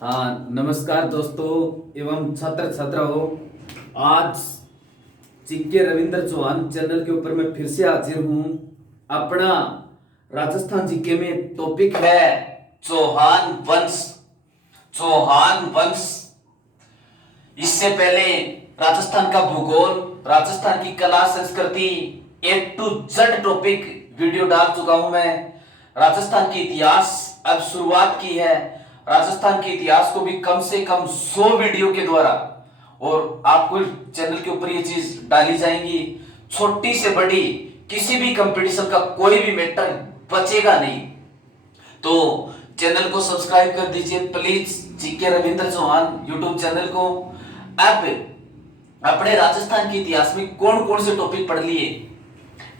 हाँ, नमस्कार दोस्तों एवं छात्र छात्राओं। आज जीके रविंद्र चौहान चैनल के ऊपर मैं फिर से हाजिर हूँ। अपना राजस्थान जीके में टॉपिक है चौहान वंश। चौहान वंश। इससे पहले राजस्थान का भूगोल, राजस्थान की कला संस्कृति, A to Z topic video डाल चुका हूं मैं। राजस्थान की इतिहास अब शुरुआत की है। राजस्थान के इतिहास को भी कम से कम 100 वीडियो के द्वारा और आपको चैनल के ऊपर ये चीज डाली जाएंगी। छोटी से बड़ी किसी भी कंपटीशन का कोई भी मैटर बचेगा नहीं। तो चैनल को सब्सक्राइब कर दीजिए please, GK Ravindra Chauhan YouTube channel को। अब अपने राजस्थान के इतिहास में कौन कौन से टॉपिक पढ़ लिए।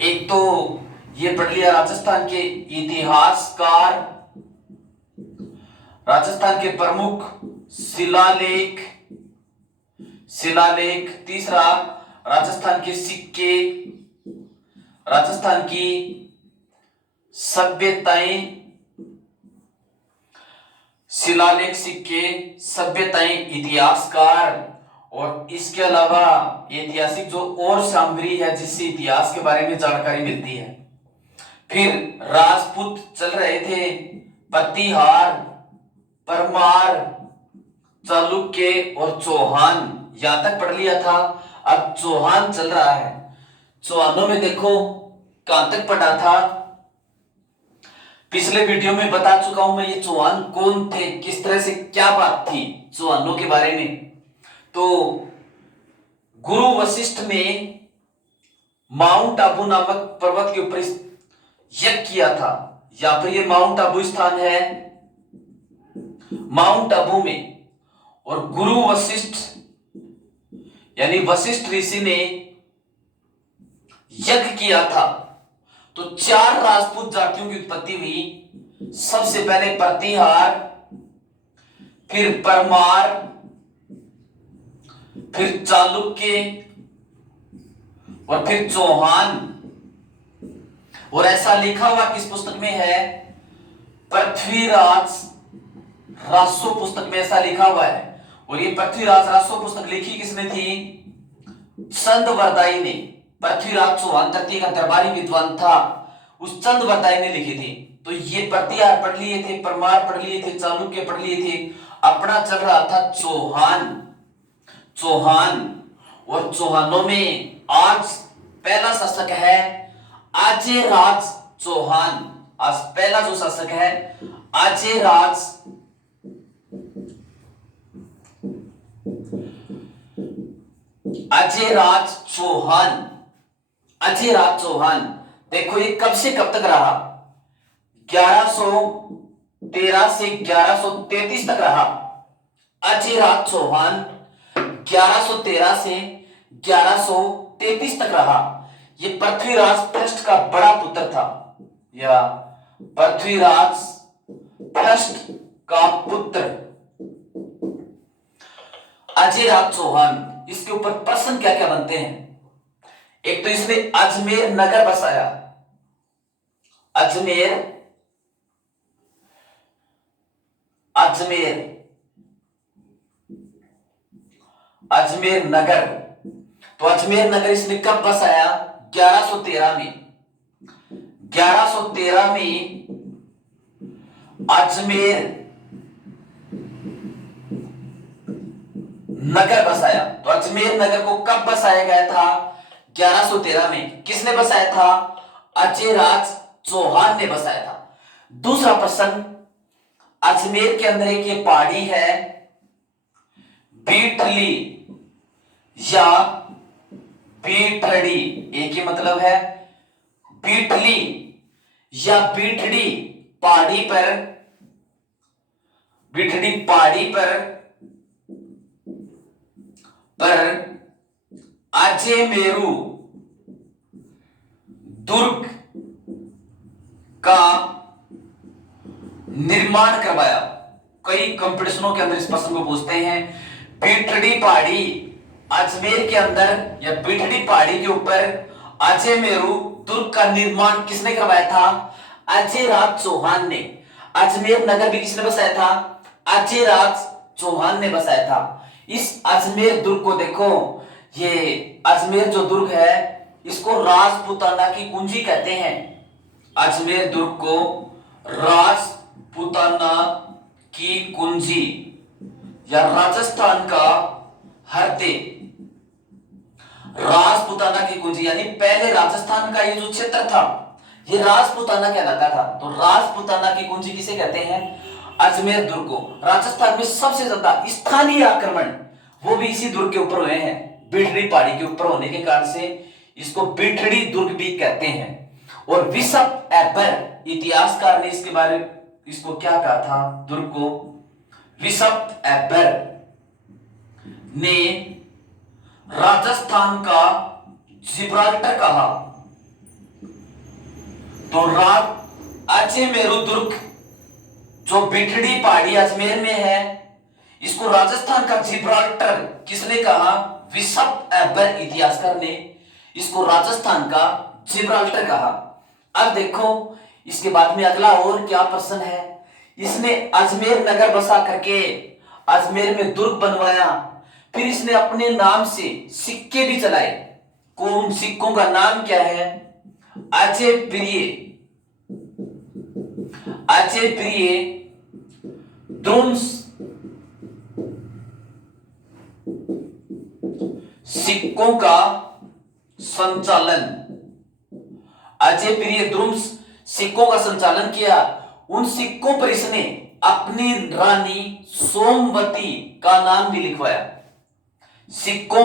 एक तो ये पढ़ लिया राजस्थान के इतिहासकार, राजस्थान के प्रमुख शिलालेख। तीसरा राजस्थान के सिक्के, राजस्थान की सभ्यताएं, शिलालेख, सिक्के, सभ्यताएं, इतिहासकार। और इसके अलावा ऐतिहासिक जो और सामग्री है जिससे इतिहास के बारे में जानकारी मिलती है। फिर राजपूत चल रहे थे, प्रतिहार, परमार, चालुक्य और चौहान, यहां तक पढ़ लिया था। अब चौहान चल रहा है। चौहानों में देखो कहां तक पढ़ा था। पिछले वीडियो में बता चुका हूं मैं ये चौहान कौन थे, किस तरह से क्या बात थी चौहानों के बारे में। तो गुरु वशिष्ठ ने माउंट आबू नामक पर्वत के ऊपर यज्ञ किया था। यहां पर ये माउंट आबू स्थान है, माउंट आबू में। और गुरु वशिष्ठ यानी वशिष्ठ ऋषि ने यज्ञ किया था। तो 4 राजपूत जातियों की उत्पत्ति हुई। सबसे पहले प्रतिहार, फिर परमार, फिर चालुक्य और फिर चौहान। और ऐसा लिखा हुआ किस पुस्तक में है? पृथ्वीराज रासो पुस्तक में ऐसा लिखा हुआ है। और ये पृथ्वीराज रासो पुस्तक लिखी किसने थी? चंद वरदाई ने। पृथ्वीराज चौहान तृतीय का दरबारी विद्वान था, उस चंद वरदाई ने लिखी थी। तो ये प्रतिहार पढ़ लिए थे, परमार पढ़ लिए थे, चालुक्य पढ़ लिए थे। अपना चल रहा था चौहान। और चौहानों में आज पहला शासक है अजयराज चौहान। आज पहला जो शासक है अजयराज चौहान। अजयराज चौहान देखो ये कब से कब तक रहा? 1113 से 1133 तक रहा। अजयराज चौहान 1113 से 1133 तक रहा। ये पृथ्वीराज फर्स्ट का बड़ा पुत्र था, या पृथ्वीराज फर्स्ट का पुत्र अजयराज चौहान। इसके ऊपर प्रश्न क्या क्या बनते हैं? एक तो इसने अजमेर नगर बसाया। अजमेर नगर। तो अजमेर नगर इसने कब बसाया? 1113 में। 1113 में अजमेर नगर बसाया। तो अजमेर नगर को कब बसाया गया था? 1113 में। किसने बसाया था? अजयराज चौहान ने बसाया था। दूसरा प्रश्न, अजमेर के अंदर एक ये पहाड़ी है बीठली या बीठड़ी, एक ही मतलब है। बीठली या बीठड़ी पहाड़ी पर अजयमेरु दुर्ग का निर्माण करवाया। कई कंपटीशनों के अंदर इस प्रश्न को पूछते हैं। बीठड़ी पहाड़ी अजमेर के अंदर या बीठड़ी पहाड़ी के ऊपर अजयमेरु दुर्ग का निर्माण किसने करवाया था? अजयराज चौहान ने। अजमेर नगर भी किसने बसाया था? अजयराज चौहान ने बसाया था। इस अजमेर दुर्ग को देखो, ये अजमेर जो दुर्ग है इसको राजपूताना की कुंजी कहते हैं। अजमेर दुर्ग को राजपूताना की कुंजी या राजस्थान का हृदय, राजपूताना की कुंजी यानी पहले राजस्थान का ये जो क्षेत्र था ये राजपूताना कहलाता था। तो राजपूताना की कुंजी किसे कहते हैं? अजमेर दुर्ग को। राजस्थान में सबसे ज्यादा स्थानीय आक्रमण वो भी इसी दुर्ग के ऊपर हुए हैं। बिठड़ी पहाड़ी के ऊपर होने के कारण से इसको बिठड़ी दुर्ग भी कहते हैं। और बिशप एबर इतिहासकार ने इसके बारे में इसको क्या कहा था दुर्ग को? बिशप एबर ने राजस्थान का जिब्राल्टर कहा। तो अजमेरू दुर्ग जो बिठड़ी पहाड़ी अजमेर में है इसको राजस्थान का जिब्राल्टर किसने कहा? बिशप एबर इतिहासकार ने इसको राजस्थान का जिब्राल्टर कहा। अब देखो इसके बाद में अगला और क्या प्रश्न है। इसने अजमेर नगर बसा करके अजमेर में दुर्ग बनवाया, फिर इसने अपने नाम से सिक्के भी चलाए। कौन सिक्कों का नाम क्या है? अजय प्रिय, अजय प्रिय द्रुम्स सिक्कों का संचालन, अजय प्रिय द्रुम्स सिक्कों का संचालन किया। उन सिक्कों पर इसने अपनी रानी सोमवती का नाम भी लिखवाया। सिक्कों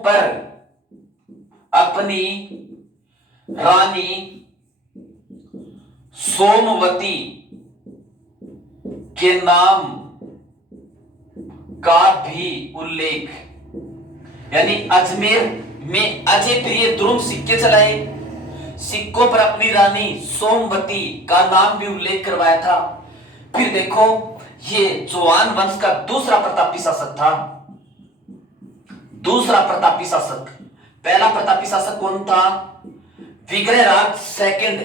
पर अपनी रानी सोमवती के नाम का भी उल्लेख, यानी अजमेर में अजय प्रिय द्रुम सिक्के चलाए, सिक्कों पर अपनी रानी सोमवती का नाम भी उल्लेख करवाया था। फिर देखो ये चौहान वंश का दूसरा प्रतापी शासक था। दूसरा प्रतापी शासक, पहला प्रतापी शासक कौन था? विग्रहराज सेकंड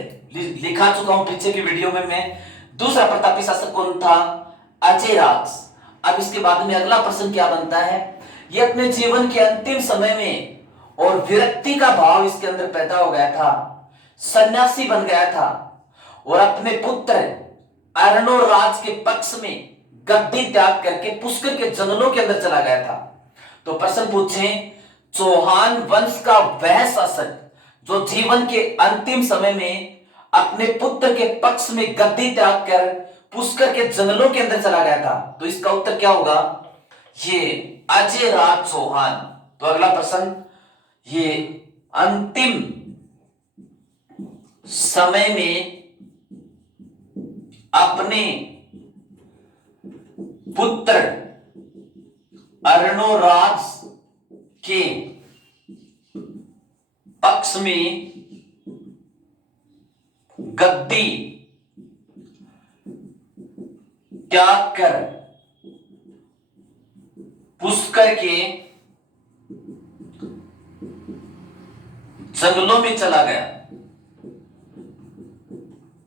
लिखा चुका हूं पीछे की वीडियो में मैं। दूसरा प्रतापी शासक कौन था? अजयराज। अब इसके बाद में अगला प्रश्न क्या बनता है? ये अपने जीवन के अंतिम समय में और विरक्ति का भाव इसके अंदर पैदा हो गया था, सन्यासी बन गया था और अपने पुत्र अर्णोराज के पक्ष में गद्दी त्याग करके पुष्कर के जंगलों के अंदर चला गया था। तो प्रश्न पूछें, चौहान वंश का वह शासक जो जीवन के अंतिम समय में अपने पुत्र के पक्ष में गद्दी त्याग कर पुष्कर के जंगलों के अंदर चला गया था, तो इसका उत्तर क्या होगा? ये अजयराज चौहान। तो अगला प्रश्न, ये अंतिम समय में अपने पुत्र अर्णोराज के पक्ष में गद्दी त्याग कर पुष्कर के जंगलों में चला गया।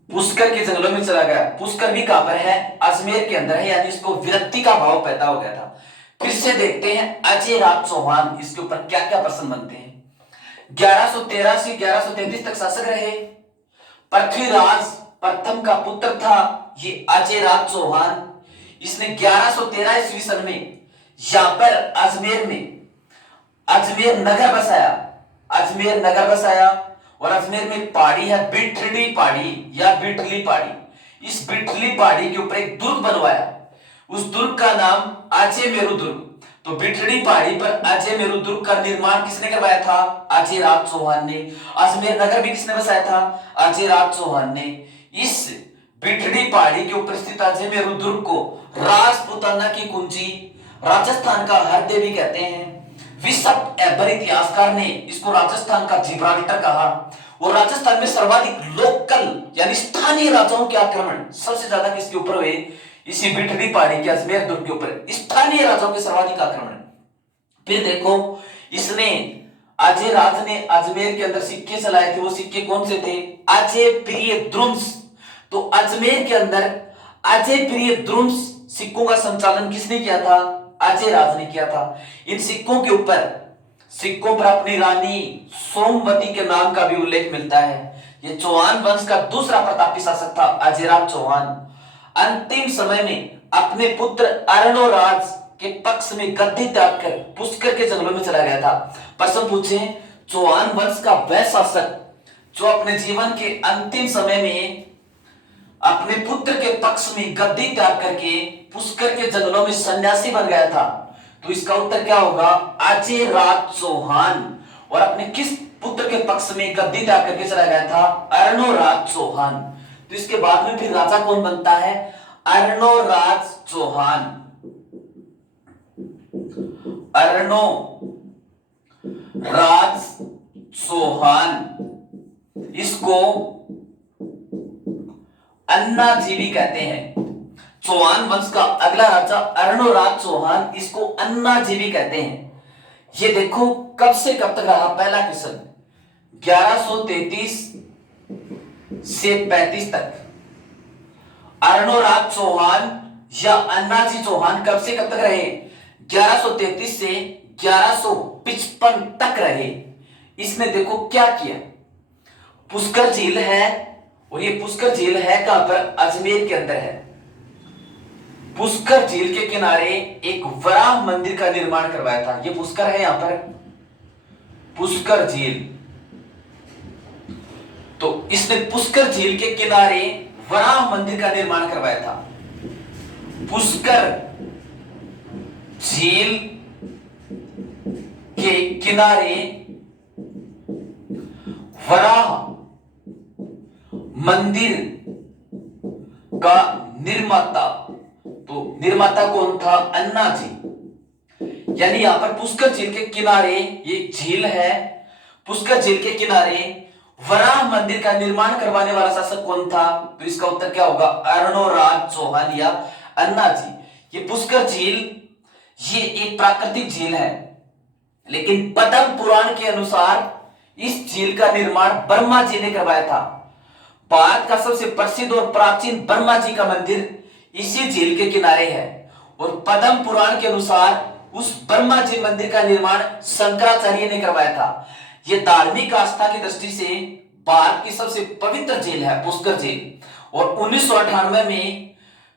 पुष्कर के जंगलों में चला गया। पुष्कर भी कहां पर है? अजमेर के अंदर है, यानी इसको विरक्ति का भाव पैदा हो गया था। फिर से देखते हैं अजयराज चौहान, इसके ऊपर क्या क्या प्रश्न बनते हैं। 1113 से 1133 तक शासक रहे। पृथ्वीराज प्रथम का पुत्र था ये अजयराज चौहान। इसने 1113 ईस्वी सन में यहां पर अजमेर में अजमेर नगर बसाया। अजमेर नगर बसाया और अजमेर में एक पहाड़ी है बिठड़ी पहाड़ी या बिठली पहाड़ी। इस बिठली पहाड़ी के ऊपर एक दुर्ग बनवाया। उस दुर्ग का नाम अजयमेरू दुर्ग। तो बिठड़ी पहाड़ी पर अजयमेरू दुर्ग का निर्माण किसने करवाया था? अजयराज चौहान ने। अजमेर नगर भी किसने बसाया था? अजयराज चौहान ने। इस बिठड़ी पहाड़ी के ऊपर स्थित अजयमेरू दुर्ग को राजपूताना की कुंजी, राजस्थान का हृदय भी कहते हैं। बिशप एबर इतिहासकार ने इसको राजस्थान का जिब्राल्टर कहा। और राजस्थान में सर्वाधिक लोकल यानी स्थानीय राजाओं के आक्रमण सबसे ज्यादा किसके ऊपर हुए? इसी बिठड़ी पहाड़ी के अजमेर दुर्ग के ऊपर स्थानीय राजाओं के सर्वाधिक आक्रमण। फिर देखो इसने अजयराज ने अजमेर के अंदर सिक्के चलाए थे। वो सिक्के कौन से थे? अजय प्रिय द्रुम्स तो अजमेर के अंदर अजय प्रिय द्रुम सिक्कों का संचालन किसने किया था? अजय राज ने किया था। इन सिक्कों पर अपनी रानी सोमवती के नाम का भी उल्लेख मिलता है। ये चौहान वंश का दूसरा प्रतापी शासक था अजयराज चौहान। अंतिम समय में अपने पुत्र अर्णोराज के पक्ष में गद्दी त्याग कर पुष्कर के जंगलों में चला गया था। प्रश्न पूछे, चौहान वंश का वह शासक जो अपने जीवन के अंतिम समय में अपने पुत्र के पक्ष में गद्दी त्याग करके पुष्कर के जंगलों में सन्यासी बन गया था, तो इसका उत्तर क्या होगा? अजयराज चौहान। और अपने किस पुत्र के पक्ष में गद्दी त्याग करके चला गया था? अर्णोराज चौहान। तो इसके बाद में फिर राजा कौन बनता है? अर्णोराज चौहान। अर्णोराज चौहान, इसको अन्नाजी भी कहते हैं। चौहान वंश का अगला राजा अर्णोराज चौहान, इसको अन्नाजी भी कहते हैं। ये देखो कब से कब तक रहा? पहला क्वेश्चन 1133 से 35 तक। अर्णोराज चौहान या अन्नाजी चौहान कब से कब तक रहे? 1133 से 1155 तक रहे। इसने देखो क्या किया, पुष्कर झील है, और ये पुष्कर झील है कहां पर? अजमेर के अंदर है। पुष्कर झील के किनारे एक वराह मंदिर का निर्माण करवाया था। ये पुष्कर है यहां पर, पुष्कर झील। तो इसने पुष्कर झील के किनारे वराह मंदिर का निर्माण करवाया था। पुष्कर झील के किनारे वराह मंदिर का निर्माता, तो निर्माता कौन था? अन्नाजी। यानी यहां पर पुष्कर झील के किनारे ये झील है, पुष्कर झील के किनारे वराह मंदिर का निर्माण करवाने वाला शासक कौन था? तो इसका उत्तर क्या होगा? अर्णोराज चौहान या अन्नाजी। ये पुष्कर झील ये एक प्राकृतिक झील है, लेकिन पद्म पुराण के अनुसार इस झील का निर्माण ब्रह्मा जी ने करवाया था। भारत का सबसे प्रसिद्ध और प्राचीन ब्रह्मा जी का मंदिर इसी झील के किनारे है, और पद्म पुराण के अनुसार उस ब्रह्मा जी मंदिर का निर्माण शंकराचार्य ने करवाया था। यह धार्मिक आस्था की दृष्टि से भारत की सबसे पवित्र झील है पुष्कर झील। और 1998 में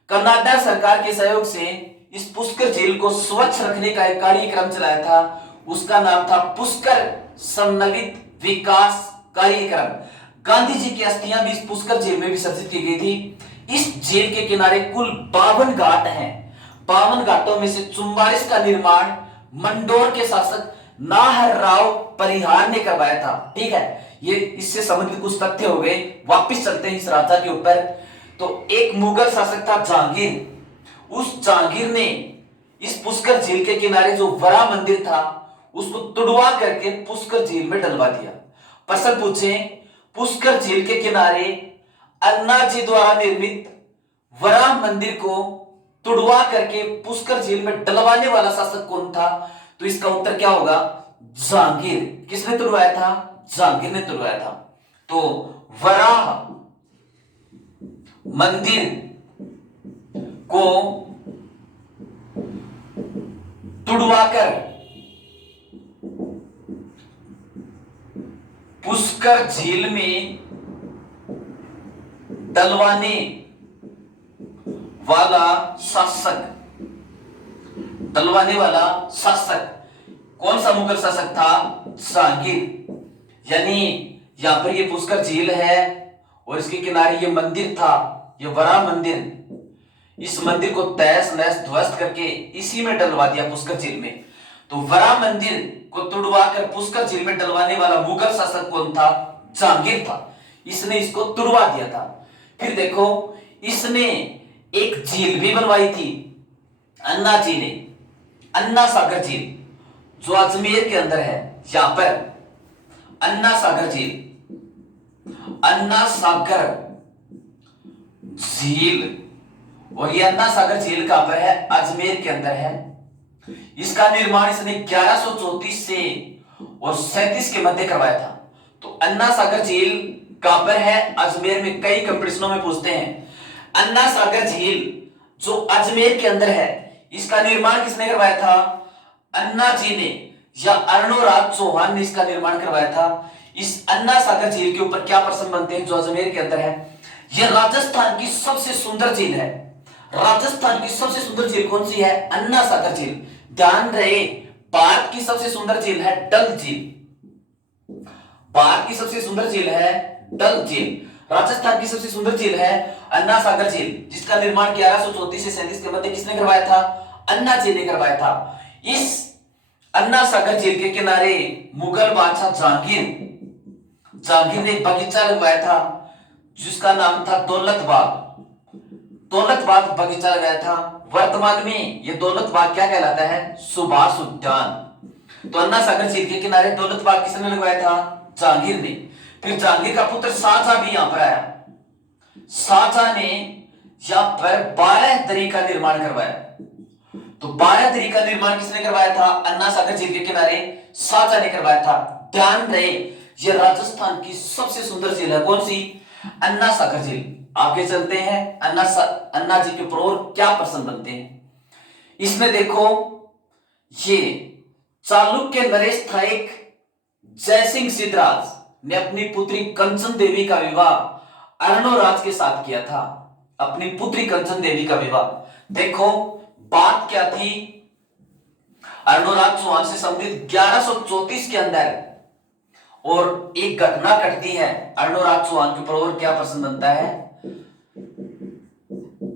कनाडा सरकार के सहयोग से इस पुष्कर झील को स्वच्छ रखने का एक कार्यक्रम चलाया था। उसका नाम था पुष्कर समन्वित विकास कार्यक्रम। गांधी जी की अस्थियां भी इस पुष्कर झील में विसर्जित की गई थी। इस झील के किनारे कुल 52 घाट हैं। 52 घाटों में से 44 का निर्माण मंडोर के शासक नाहरराव परिहार ने करवाया था। ठीक है, ये इससे संबंधित कुछ तथ्य हो गए। वापिस चलते हैं इस राजा के ऊपर। तो एक मुगल शासक था जहांगीर। उस जहांगीर ने इस पुष्कर झील के किनारे जो वरा मंदिर था उसको तुड़वा करके पुष्कर झील में डलवा दिया। प्रश्न पूछे, पुष्कर झील के किनारे अन्नाजी द्वारा निर्मित वराह मंदिर को तुड़वा करके पुष्कर झील में डलवाने वाला शासक कौन था? तो इसका उत्तर क्या होगा? जहांगीर। किसने तुड़वाया था? जहांगीर ने तुड़वाया था। तो वराह मंदिर को तुड़वाकर पुष्कर झील में डलवाने वाला शासक कौन सा मुगल शासक था? जहांगीर। यानी यहां पर ये पुष्कर झील है और इसके किनारे ये मंदिर था, ये वरा मंदिर। इस मंदिर को तहस नहस ध्वस्त करके इसी में डलवा दिया पुष्कर झील में। तो वरा मंदिर को तुड़वाकर पुष्कर झील में डलवाने वाला मुगल शासक कौन था? जहांगीर था। इसने इसको तुड़वा दिया था। फिर देखो, इसने एक झील भी बनवाई थी अन्ना जी ने, अन्ना सागर झील, जो अजमेर के अंदर है। यहां पर अन्ना सागर झील, अन्ना सागर झील, और ये अन्ना सागर झील कहां पर है? अजमेर के अंदर है। इसका निर्माण इसने 1134 से और 37 के मध्य करवाया था। तो अन्ना सागर झील कहां पर है? अजमेर में। कई कंपटीशनों में पूछते हैं। अन्ना सागर झील जो अजमेर के अंदर है, इसका निर्माण किसने करवाया था? अन्ना जी ने या अर्णोराज चौहान ने इसका निर्माण करवाया था। इस अन्ना सागर झील के ऊपर क्या प्रश्न बनते हैं जो अजमेर के अंदर है? यह राजस्थान की सबसे सुंदर झील है। राजस्थान की सबसे सुंदर झील कौन सी है? अन्ना सागर झील। ध्यान रहे, भारत की सबसे सुंदर झील है डल झील। भारत की सबसे सुंदर झील है डल झील। राजस्थान की सबसे सुंदर झील है अन्ना सागर झील, जिसका निर्माण 1134 से 37 के मध्य किसने करवाया था? अन्ना जी ने करवाया था। इस अन्ना सागर झील के किनारे मुगल बादशाह जहांगीर ने एक बगीचा लगवाया था जिसका नाम था दौलत बाग। दौलत बाग बगीचा लगाया था। वर्तमान में यह दौलत बाग क्या कहलाता है? सुभाष उद्यान। तो अन्ना सागर झील के किनारे दौलत बाग किसने लगवाया था? जहांगीर ने। फिर जहांगीर का पुत्र शाहजहां भी यहां पर आया। शाहजहां ने यहां पर 12 दरी का निर्माण करवाया। तो 12 दरी का निर्माण किसने करवाया था? अन्ना सागर झील के किनारे शाहजहां ने करवाया था। ध्यान रहे, यह राजस्थान की सबसे सुंदर झील है। कौन सी? अन्ना सागर झील। आगे चलते हैं, अन्ना जी के ऊपर और क्या प्रश्न बनते हैं। इसमें देखो, ये चालुक्य नरेश था एक जयसिंह सिद्धराज ने अपनी पुत्री कंचन देवी का विवाह अर्णोराज के साथ किया था। अपनी पुत्री कंचन देवी का विवाह। देखो बात क्या थी? अर्णोराज चौहान से संबंधित 1134 के अंदर और एक घटना घटती है अर्णोराज चौहान के ऊपर, और क्या प्रश्न बनता है?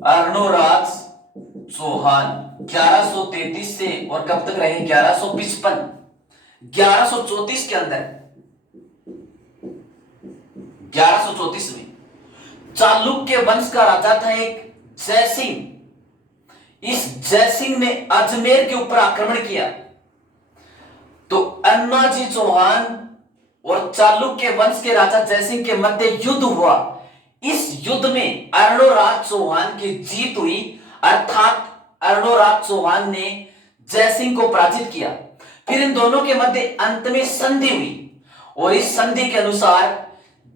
अर्णोराज चौहान 1133 से और कब तक रहे? 1155। 1134 के अंदर 1134 में चालुक्य वंश का राजा था एक जयसिंह। इस जयसिंह ने अजमेर के ऊपर आक्रमण किया। तो अन्नाजी चौहान और चालुक्य वंश के राजा जयसिंह के मध्य युद्ध हुआ। इस युद्ध में अर्णोराज चौहान की जीत हुई, अर्थात अर्णोराज चौहान ने जयसिंह को पराजित किया। फिर इन दोनों के मध्य अंत में संधि हुई और इस संधि के अनुसार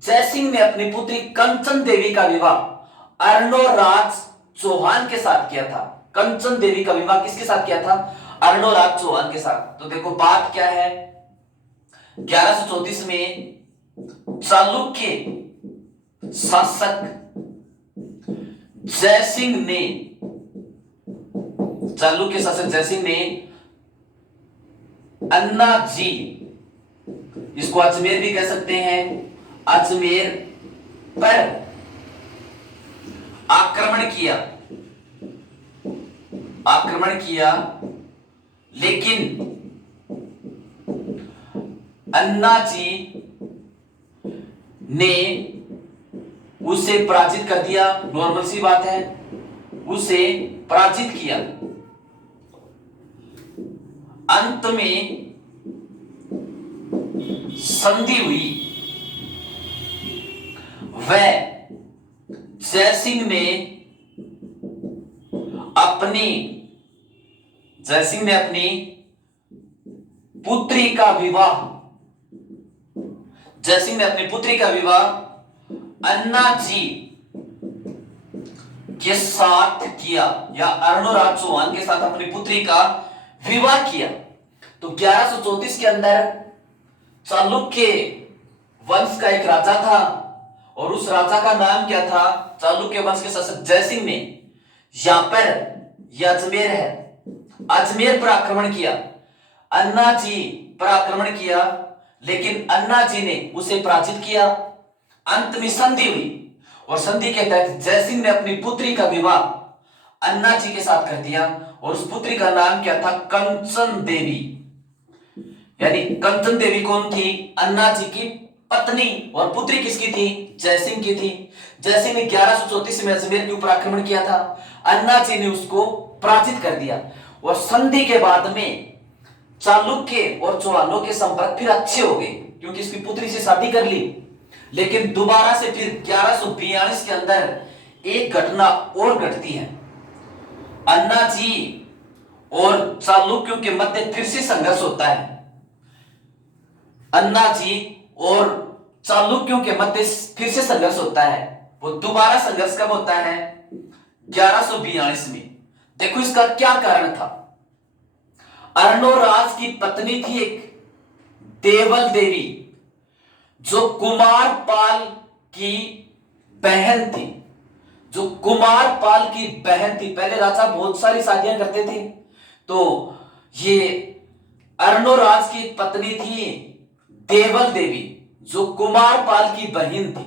जयसिंह ने अपनी पुत्री कंचन देवी का विवाह अर्णोराज चौहान के साथ किया था। कंचन देवी का विवाह किसके साथ किया था? अर्णोराज चौहान के साथ। तो देखो बात क्या है, 1134 में चालुक्य शासक जयसिंह ने अन्ना जी, इसको अजमेर भी कह सकते हैं, अजमेर पर आक्रमण किया, लेकिन अन्ना जी ने उसे पराजित कर दिया। नॉर्मल सी बात है, उसे पराजित किया। अंत में संधि हुई। वह जयसिंह ने अपनी पुत्री का विवाह अन्ना जी के साथ किया, या अर्णोराज चौहान के साथ अपनी पुत्री का विवाह किया। तो 1134 के अंदर चालुक्य वंश का एक राजा था और उस राजा का नाम क्या था? चालुक्य वंश के शासक जयसिंह ने यहां पर, यह अजमेर है, अजमेर पर आक्रमण किया। अन्ना जी पर आक्रमण किया, लेकिन अन्ना जी ने उसे पराजित किया। अंत में संधि हुई और संधि के तहत जयसिंह ने अपनी पुत्री का विवाह अन्ना जी के साथ कर दिया और उस पुत्री का नाम क्या था? कंचन देवी। यानी कंचन देवी कौन थी? अन्ना जी की पत्नी। और पुत्री किसकी थी? जयसिंह की थी। जयसिंह ने 1134 में अजमेर के ऊपर आक्रमण किया था। अन्ना जी ने उसको पराजित कर दिया और संधि के बाद में चालुक्य और चौहानों के संपर्क फिर अच्छे हो गए क्योंकि इसकी पुत्री से शादी कर ली। लेकिन दोबारा से फिर 1142 के अंदर एक घटना और घटती है। अन्ना जी और चालुक्यों के मध्य फिर से संघर्ष होता है। अन्ना जी और चालुक्यों के मध्य फिर से संघर्ष होता है। वो दोबारा संघर्ष कब होता है? 1142 में। देखो इसका क्या कारण था। अर्णोराज की पत्नी थी एक देवल देवी, जो कुमारपाल की बहन थी। जो कुमारपाल की बहन थी, पहले राजा बहुत सारी शादियां करते थे, तो ये अर्णोराज की पत्नी थी देवल देवी, जो कुमारपाल की बहन थी।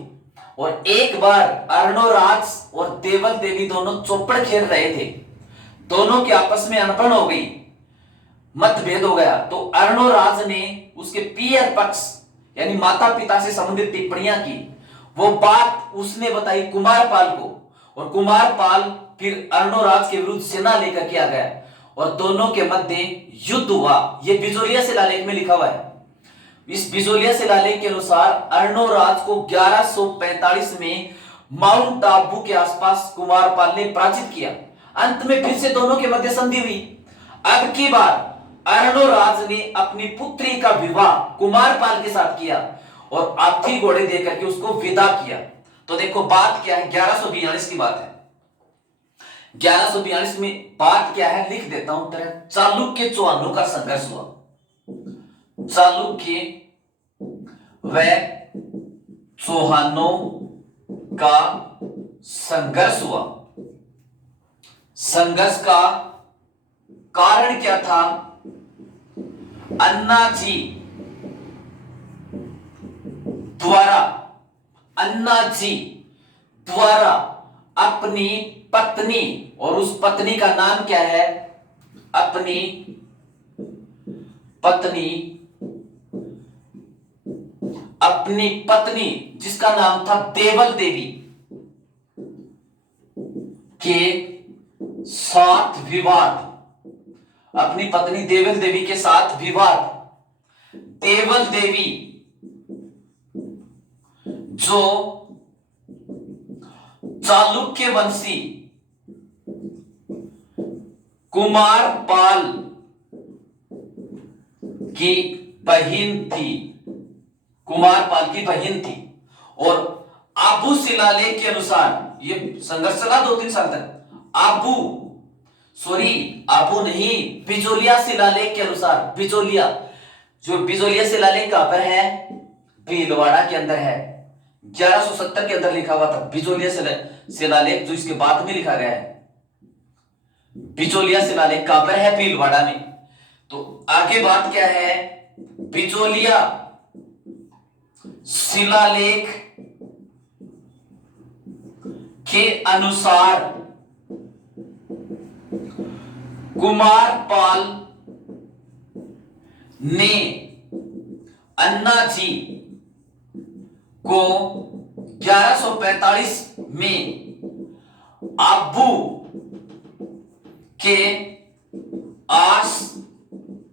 और एक बार अर्णोराज और देवल देवी दोनों चौपड़ खेल रहे थे, दोनों के आपस में अनबन हो गई, मतभेद हो गया। तो अर्णोराज ने उसके पियर पक्ष यानी माता पिता से संबंधित टिप्पणियां की। वो बात उसने बताई कुमारपाल को, और कुमारपाल फिर अर्णोराज के विरुद्ध सेना लेकर के आ गया और दोनों के मध्य युद्ध हुआ। यह बिजोलिया शिलालेख में लिखा हुआ है। इस बिजोलिया शिलालेख के अनुसार अर्णोराज को 1145 में माउंट आबू के आसपास कुमारपाल ने पराजित किया। अंत में फिर से दोनों के मध्य संधि हुई। अब की बार अर्णोराज ने अपनी पुत्री का विवाह कुमारपाल के साथ किया और हाथी घोड़े देकर के उसको विदा किया। तो देखो बात क्या है, 1142 की बात है। 1142 में बात क्या है लिख देता हूं तरह। चालुक्य चौहानों का संघर्ष हुआ। चालुक्य व चौहानों का संघर्ष हुआ। संघर्ष का कारण क्या था? अन्नाजी द्वारा अपनी पत्नी, और उस पत्नी का नाम क्या है? अपनी पत्नी जिसका नाम था देवल देवी के साथ विवाद। अपनी पत्नी देवल देवी के साथ विवाद। देवल देवी जो चालुक्य वंशी कुमारपाल की बहन थी, कुमारपाल की बहन थी। और आबू शिलालेख के अनुसार यह संघर्ष चला 2-3 साल तक। आबू नहीं, बिजोलिया शिलालेख के अनुसार, बिजोलिया शिलालेख कहां पर है? भीलवाड़ा के अंदर है। 1170 के अंदर लिखा हुआ था बिजोलिया शिलालेख, जो इसके बाद में लिखा गया है। बिजोलिया शिलालेख कहां पर है? भीलवाड़ा में। तो आगे बात क्या है? बिजोलिया शिलालेख के अनुसार कुमारपाल ने अन्नाजी को 1145 में आबू के आस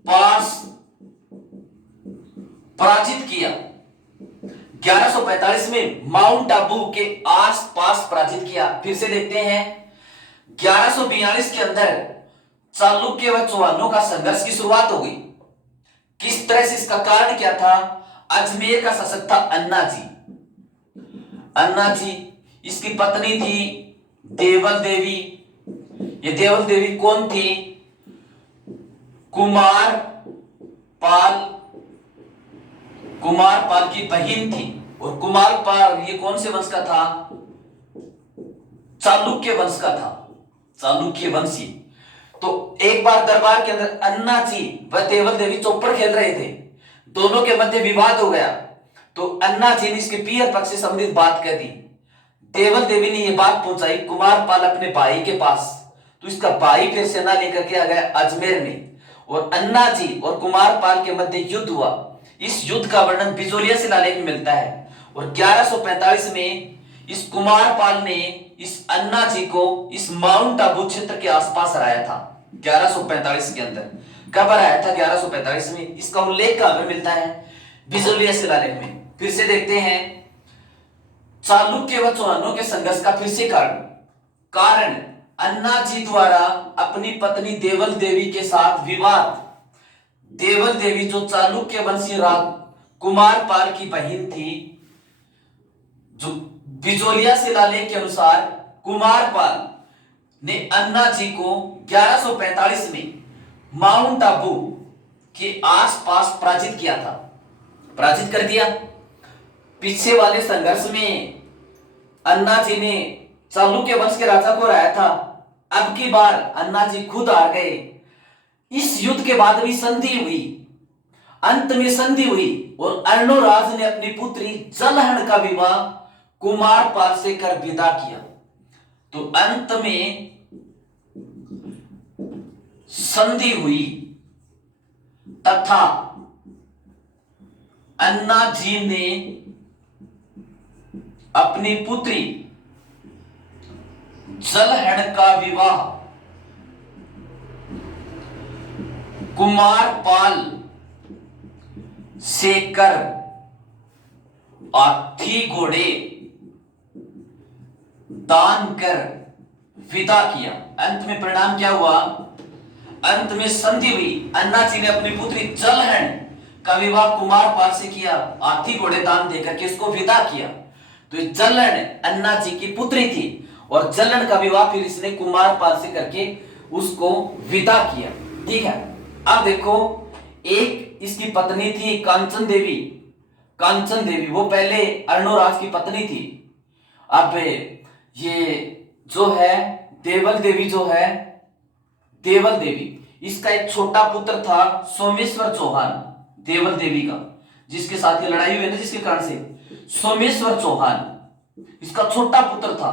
पास पराजित किया। 1145 में माउंट आबू के आस पास पराजित किया। फिर से देखते हैं 1142 के अंदर चालुक्य व चौहानों का संघर्ष की शुरुआत हो गई। किस तरह से? इसका कारण क्या था? अजमेर का शासक था अन्नाजी, इसकी पत्नी थी देवल देवी। ये देवल देवी कौन थी? कुमारपाल की बहन थी। और कुमारपाल ये कौन से वंश का था? चालुक्य वंश का था, चालुक्य वंशी। तो एक बार दरबार के अंदर अन्नाजी व देवल देवी चौपड़ खेल रहे थे, दोनों के मध्य विवाद हो गया। तो अन्नाजी ने इसके पियर पक्ष से संबंधित बात कह दी। देवल देवी ने यह बात पहुंचाई कुमारपाल अपने भाई के पास। तो इसका भाई फिर सेना लेकर के आ गया अजमेर में, और अन्नाजी और कुमारपाल के मध्य युद्ध हुआ। इस युद्ध का वर्णन बिजोलिया शिलालेख में मिलता है। और 1145 में इस कुमारपाल ने इस अन्नाजी को इस माउंट आबू क्षेत्र के आसपास हराया था। 1145 के अंदर कब हराया था? 1145 में। इसका उल्लेख कहां पर मिलता है? बिजोलिया शिलालेख में। फिर से देखते हैं चालुक्य व चौहानों के संघर्ष का फिर से कारण अन्नाजी द्वारा अपनी पत्नी देवल देवी के साथ विवाद। देवल देवी जो चालुक्य वंशी कुमारपाल की बहन थी, जो बिजोलिया शिलालेख के अनुसार कुमारपाल ने अन्ना जी को 1145 में माउंट आबू के आसपास पराजित किया था, पराजित कर दिया। पीछे वाले संघर्ष में अन्ना जी ने चालुक्य वंश के राजा को हराया था। अब की बार अन्ना जी खुद हार गए। इस युद्ध के बाद भी संधि हुई, अंत में संधि हुई और अर्णोराज ने अपनी पुत्री जलहण का विवाह कुमारपाल से कर विदा किया। तो अंत में संधि हुई तथा अन्ना जी ने अपनी पुत्री जलहण का विवाह कुमारपाल से कर हाथी घोड़े दान कर विदा किया। अंत में परिणाम क्या हुआ? अंत में संधि हुई। अन्ना जी ने अपनी पुत्री जलहण का विवाह कुमारपाल से किया, हाथी घोड़े दान देकर के उसको विदा किया। तो जलहण अन्ना जी की पुत्री थी और जलहण का विवाह फिर इसने कुमारपाल से करके उसको विदा किया। ठीक है, अब देखो, एक इसकी पत्नी थी कांचन देवी। कांचन देवी वो पहले अर्णोराज की पत्नी थी। अब ये जो है देवल देवी, जो है देवल देवी, इसका एक छोटा पुत्र था सोमेश्वर चौहान, देवल देवी का, जिसके साथ ये लड़ाई हुई ना, जिसके कारण से सोमेश्वर चौहान, इसका छोटा पुत्र था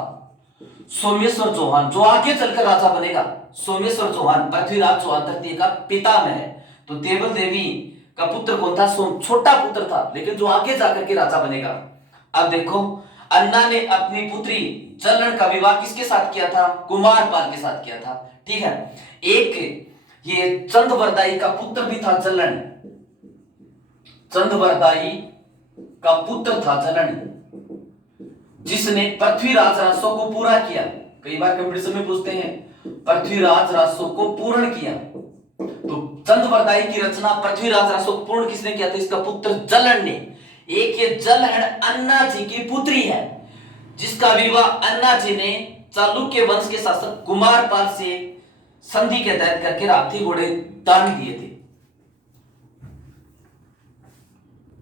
सोमेश्वर चौहान, जो आगे चलकर राजा बनेगा। सोमेश्वर चौहान पृथ्वीराज चौहान तृतीय का पिता में है। तो देवल देवी का पुत्र कौन था? छोटा पुत्र था, लेकिन जो आगे जाकर के राजा बनेगा। अब देखो, अन्ना ने अपनी पुत्री जलहण का विवाह किसके साथ किया था? कुमारपाल के साथ किया था। ठीक है, एक ये चंदवरदाई का पुत्र भी था जलहण, चंदवरदाई का पुत्र था जलहण, जिसने पृथ्वीराज राजस्व को पूरा किया। कई बार कंपटीशन में पूछते हैं, पृथ्वीराज राजस्व को पूर्ण किया। तो चंदवरदाई की रचना पृथ्वीराज राजस्व को पूर्ण किसने किया था? इसका पुत्र जलहण ने। एक ये जलहण अन्ना जी की पुत्री है, जिसका विवाह अन्ना जी ने चालुक्य वंश के शासक कुमारपाल से संधि के तहत करके हाथी घोड़े दान दिए थे।